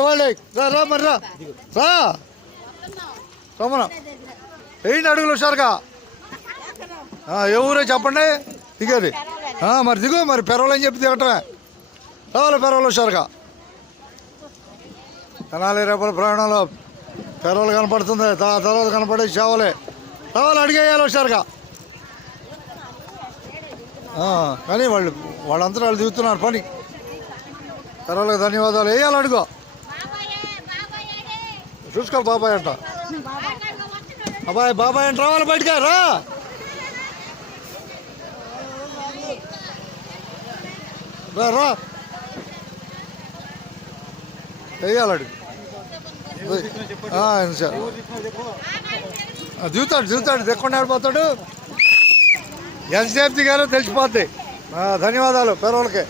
వాళ్ళే రా మరి రా రమణ ఏంటి అడుగులు హుషారుగా ఎవరే చెప్పండి దిగేది మరి దిగు మరి పెరవలు అని చెప్పి దిగటమే రావాలి పెరవలు హుషారుగా తెనాలి రేపటి ప్రయాణంలో పెరవలు కనపడుతుంది తర్వాత కనపడే చేవలే రావాలి అడిగేయాలి హుషారుగా కానీ వాళ్ళంతా వాళ్ళు దిగుతున్నారు పని పెరవలకు ధన్యవాదాలు వేయాలి అడుగు చూసుకో బాబాయ్ అంట బాబాయ్ అంట రావాలి బయటగా రా రా వేయాలి అడుగు దిగుతాడు దిక్కుండా ఆడిపోతాడు ఎంతసేపు దిగారో తెలిసిపోద్ది ధన్యవాదాలు పెరవలకి